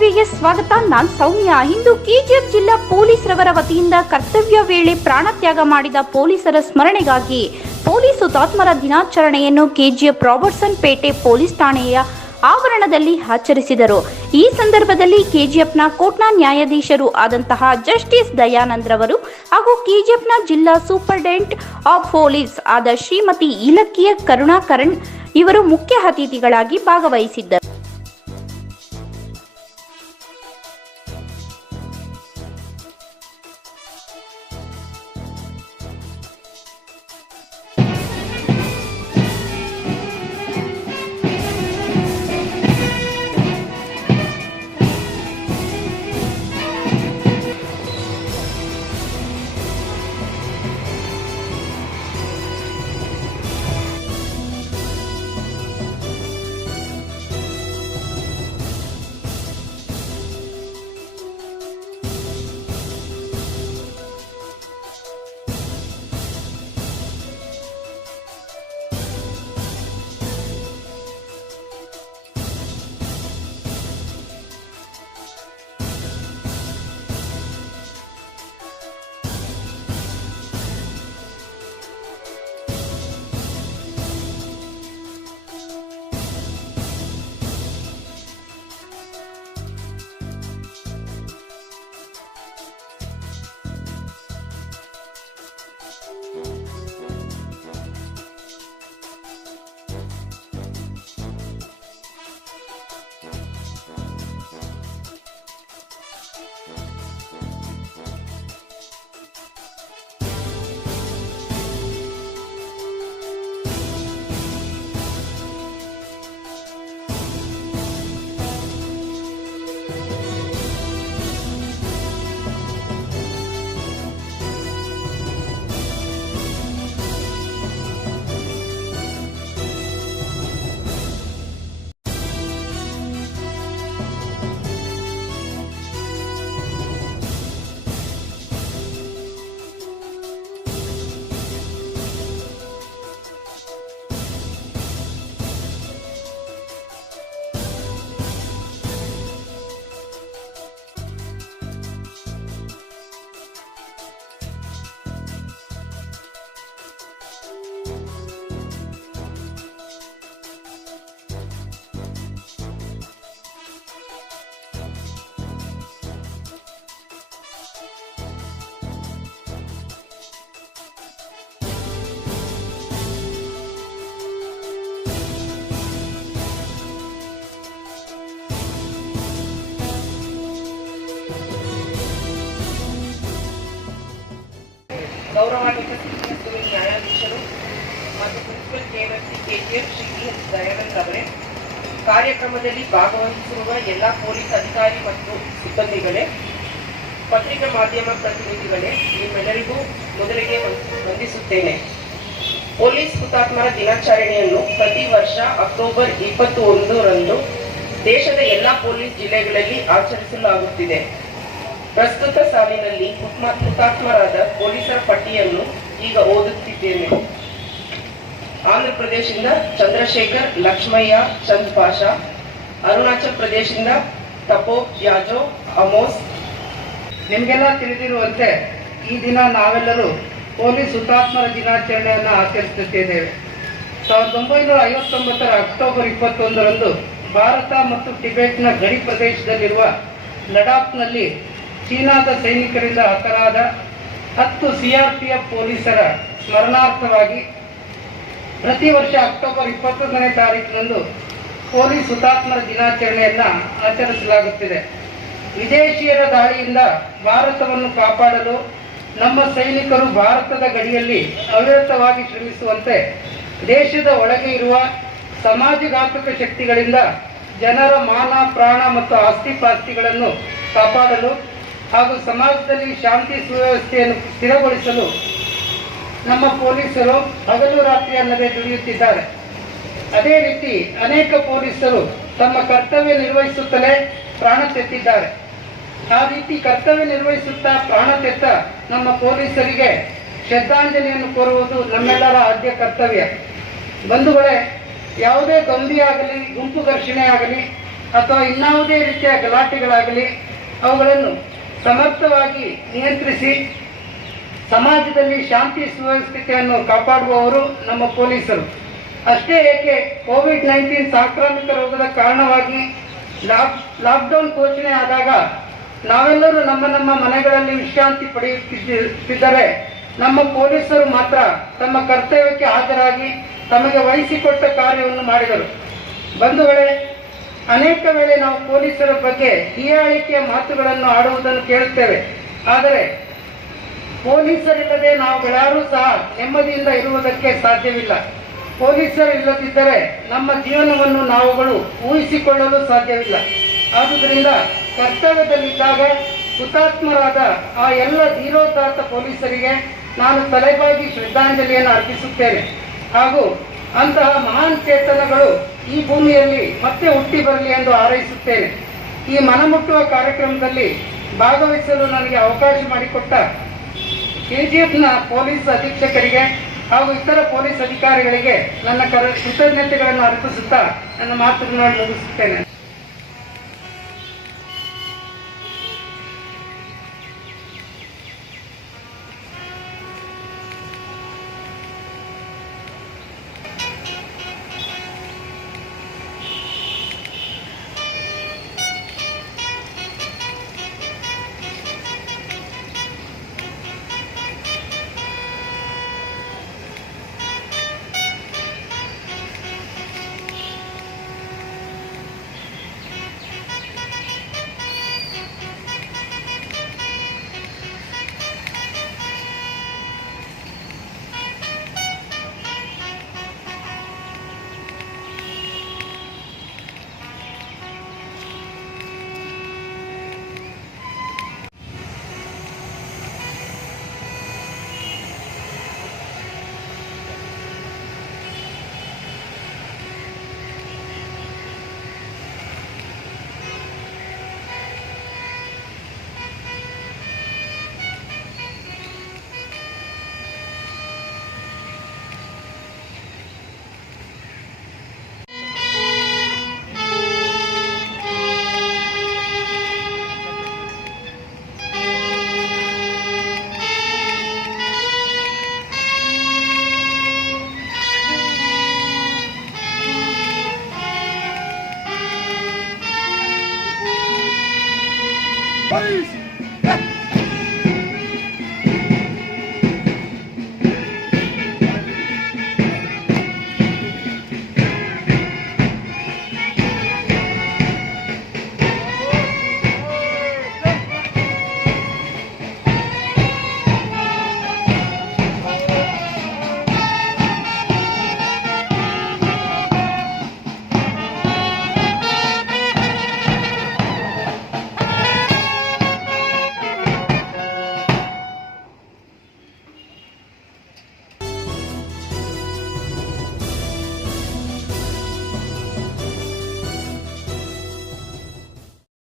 ಟಿವಿಗೆ ಸ್ವಾಗತ. ನಾನು ಸೌಮ್ಯ. ಇಂದು ಕೆಜಿಎಫ್ ಜಿಲ್ಲಾ ಪೊಲೀಸ್ ರವರ ವತಿಯಿಂದ ಕರ್ತವ್ಯ ವೇಳೆ ಪ್ರಾಣತ್ಯಾಗ ಮಾಡಿದ ಪೊಲೀಸರ ಸ್ಮರಣೆಗಾಗಿ ಪೊಲೀಸ್ ಹುತಾತ್ಮರ ದಿನಾಚರಣೆಯನ್ನು ಕೆಜಿಎಫ್ ರಾಬರ್ಟ್ಸನ್ ಪೇಟೆ ಪೊಲೀಸ್ ಠಾಣೆಯ ಆವರಣದಲ್ಲಿ ಆಚರಿಸಿದರು. ಈ ಸಂದರ್ಭದಲ್ಲಿ ಕೆಜಿಎಫ್ನ ಕೋರ್ಟ್ನ ನ್ಯಾಯಾಧೀಶರು ಆದಂತಹ ಜಸ್ಟಿಸ್ ದಯಾನಂದ್ ರವರು ಹಾಗೂ ಕೆಜಿಎಫ್ನ ಜಿಲ್ಲಾ ಸೂಪರಿಂಟೆಂಡೆಂಟ್ ಆಫ್ ಪೊಲೀಸ್ ಆದ ಶ್ರೀಮತಿ ಇಲಕ್ಕಿಯ ಕರುಣಾಕರಣ್ ಇವರು ಮುಖ್ಯ ಅತಿಥಿಗಳಾಗಿ ಭಾಗವಹಿಸಿದ್ದರು. ಗೌರವಾನ್ವಿತ ನ್ಯಾಯಾಧೀಶರು ಮತ್ತು principal KMC KGF Shri Dayanand ಅವರೇ, ಕಾರ್ಯಕ್ರಮದಲ್ಲಿ ಭಾಗವಹಿಸಿರುವ ಎಲ್ಲ ಪೊಲೀಸ್ ಅಧಿಕಾರಿ ಮತ್ತು ಸಿಬ್ಬಂದಿಗಳೇ, ಪತ್ರಿಕಾ ಮಾಧ್ಯಮ ಪ್ರತಿನಿಧಿಗಳೇ, ನಿಮ್ಮೆಲ್ಲರಿಗೂ ಮೊದಲಿಗೆ ವಂದಿಸುತ್ತೇನೆ. ಪೊಲೀಸ್ ಹುತಾತ್ಮರ ದಿನಾಚರಣೆಯನ್ನು ಪ್ರತಿ ವರ್ಷ ಅಕ್ಟೋಬರ್ 21ರಂದು ದೇಶದ ಎಲ್ಲ ಪೊಲೀಸ್ ಜಿಲ್ಲೆಗಳಲ್ಲಿ ಆಚರಿಸಲಾಗುತ್ತಿದೆ. ಪ್ರಸ್ತುತ ಸಾಲಿನಲ್ಲಿ ಹುತಾತ್ಮರಾದ ಪೊಲೀಸರ ಪಟ್ಟಿಯನ್ನು ಈಗ ಓದುತ್ತಿದ್ದೇನೆ. ಆಂಧ್ರ ಪ್ರದೇಶದಿಂದ ಚಂದ್ರಶೇಖರ್ ಲಕ್ಷ್ಮಯ್ಯ ಚಂದ್ ಪಾಷಾ, ಅರುಣಾಚಲ್ ಪ್ರದೇಶದಿಂದ ತಪೋ ಯಾಜೋ ಅಮೋಸ್. ನಿಮಗೆಲ್ಲ ತಿಳಿದಿರುವಂತೆ ಈ ದಿನ ನಾವೆಲ್ಲರೂ ಪೊಲೀಸ್ ಹುತಾತ್ಮರ ದಿನಾಚರಣೆಯನ್ನು ಆಚರಿಸುತ್ತಿದ್ದೇವೆ. 1959ರ ಅಕ್ಟೋಬರ್ 21ರಂದು ಭಾರತ ಮತ್ತು ಟಿಬೆಟ್ನ ಗಡಿ ಪ್ರದೇಶದಲ್ಲಿರುವ ಲಡಾಖ್ನಲ್ಲಿ ಚೀನಾದ ಸೈನಿಕರಿಂದ ಹತರಾದ 10 CRPF ಪೊಲೀಸರ ಸ್ಮರಣಾರ್ಥವಾಗಿ ಪ್ರತಿ ವರ್ಷ ಅಕ್ಟೋಬರ್ 21ನೇ ತಾರೀಕಿನಂದು ಪೊಲೀಸ್ ಹುತಾತ್ಮರ ದಿನಾಚರಣೆಯನ್ನು ಆಚರಿಸಲಾಗುತ್ತಿದೆ. ವಿದೇಶಿಯರ ದಾಳಿಯಿಂದ ಭಾರತವನ್ನು ಕಾಪಾಡಲು ನಮ್ಮ ಸೈನಿಕರು ಭಾರತದ ಗಡಿಯಲ್ಲಿ ಅವಿರತವಾಗಿ ಶ್ರಮಿಸುವಂತೆ ದೇಶದ ಒಳಗೆ ಇರುವ ಸಮಾಜಘಾತಕ ಶಕ್ತಿಗಳಿಂದ ಜನರ ಮಾನ, ಪ್ರಾಣ ಮತ್ತು ಆಸ್ತಿಪಾಸ್ತಿಗಳನ್ನು ಕಾಪಾಡಲು ಹಾಗೂ ಸಮಾಜದಲ್ಲಿ ಶಾಂತಿ ಸುವ್ಯವಸ್ಥೆಯನ್ನು ಸ್ಥಿರಗೊಳಿಸಲು ನಮ್ಮ ಪೊಲೀಸರು ಹಗಲು ರಾತ್ರಿ ಅನ್ನದೇ ದುಡಿಯುತ್ತಿದ್ದಾರೆ. ಅದೇ ರೀತಿ ಅನೇಕ ಪೊಲೀಸರು ತಮ್ಮ ಕರ್ತವ್ಯ ನಿರ್ವಹಿಸುತ್ತಲೇ ಪ್ರಾಣ ತೆತ್ತಿದ್ದಾರೆ. ಆ ರೀತಿ ಕರ್ತವ್ಯ ನಿರ್ವಹಿಸುತ್ತಾ ಪ್ರಾಣ ತೆತ್ತ ನಮ್ಮ ಪೊಲೀಸರಿಗೆ ಶ್ರದ್ಧಾಂಜಲಿಯನ್ನು ಕೋರುವುದು ನಮ್ಮೆಲ್ಲರ ಆದ್ಯ ಕರ್ತವ್ಯ. ಬಂಧುಗಳೇ, ಯಾವುದೇ ಗೊಂಬಿ ಆಗಲಿ, ಗುಂಪು ಘರ್ಷಣೆ ಆಗಲಿ, ಅಥವಾ ಇನ್ನಾವುದೇ ರೀತಿಯ ಗಲಾಟೆಗಳಾಗಲಿ ಅವುಗಳನ್ನು ಸಮರ್ಥವಾಗಿ ನಿಯಂತ್ರಿಸಿ ಸಮಾಜದಲ್ಲಿ ಶಾಂತಿ ಸುವ್ಯವಸ್ಥೆಯನ್ನು ಕಾಪಾಡುವವರು ನಮ್ಮ ಪೊಲೀಸರು. ಅಷ್ಟೇ ಏಕೆ, ಕೋವಿಡ್-19 ಸಾಂಕ್ರಾಮಿಕ ರೋಗದ ಕಾರಣವಾಗಿ ಲಾಕ್ಡೌನ್ ಘೋಷಣೆ ಆದಾಗ ನಾವೆಲ್ಲರೂ ನಮ್ಮ ನಮ್ಮ ಮನೆಗಳಲ್ಲಿ ವಿಶ್ರಾಂತಿ ಪಡೆಯುತ್ತಿದ್ದರೆ ನಮ್ಮ ಪೊಲೀಸರು ಮಾತ್ರ ತಮ್ಮ ಕರ್ತವ್ಯಕ್ಕೆ ಹಾಜರಾಗಿ ತಮಗೆ ವಹಿಸಿಕೊಟ್ಟ ಕಾರ್ಯವನ್ನು ಮಾಡಿದರು. ಬಂಧುಗಳೇ, ಅನೇಕ ವೇಳೆ ನಾವು ಪೊಲೀಸರ ಬಗ್ಗೆ ಹೀಯಾಳಿಕೆಯ ಮಾತುಗಳನ್ನು ಆಡುವುದನ್ನು ಕೇಳುತ್ತೇವೆ. ಆದರೆ ಪೊಲೀಸರಿಲ್ಲದೆ ನಾವುಗಳ್ಯಾರೂ ಸಹ ನೆಮ್ಮದಿಯಿಂದ ಇರುವುದಕ್ಕೆ ಸಾಧ್ಯವಿಲ್ಲ. ಪೊಲೀಸರು ಇಲ್ಲದಿದ್ದರೆ ನಮ್ಮ ಜೀವನವನ್ನು ನಾವುಗಳು ಊಹಿಸಿಕೊಳ್ಳಲು ಸಾಧ್ಯವಿಲ್ಲ. ಆದುದರಿಂದ ಕರ್ತವ್ಯದಲ್ಲಿದ್ದಾಗ ಹುತಾತ್ಮರಾದ ಆ ಎಲ್ಲ ಧೀರೋದಾತ್ತ ಪೊಲೀಸರಿಗೆ ನಾನು ತಲೆಬಾಗಿ ಶ್ರದ್ಧಾಂಜಲಿಯನ್ನು ಅರ್ಪಿಸುತ್ತೇನೆ. ಹಾಗೂ ಅಂತಹ ಮಹಾನ್ ಚೇತನಗಳು ಈ ಭೂಮಿಯಲ್ಲಿ ಮತ್ತೆ ಹುಟ್ಟಿ ಬರಲಿ ಎಂದು ಹಾರೈಸುತ್ತೇನೆ. ಈ ಮನಮುಟ್ಟುವ ಕಾರ್ಯಕ್ರಮದಲ್ಲಿ ಭಾಗವಹಿಸಲು ನನಗೆ ಅವಕಾಶ ಮಾಡಿಕೊಟ್ಟ ಕೆಜಿಎಫ್ನ ಪೊಲೀಸ್ ಅಧೀಕ್ಷಕರಿಗೆ ಹಾಗೂ ಇತರ ಪೊಲೀಸ್ ಅಧಿಕಾರಿಗಳಿಗೆ ನನ್ನ ಕೃತಜ್ಞತೆಗಳನ್ನು ಅರ್ಪಿಸುತ್ತಾ ನನ್ನ ಮಾತನ್ನು ಮುಗಿಸುತ್ತೇನೆ. Peace!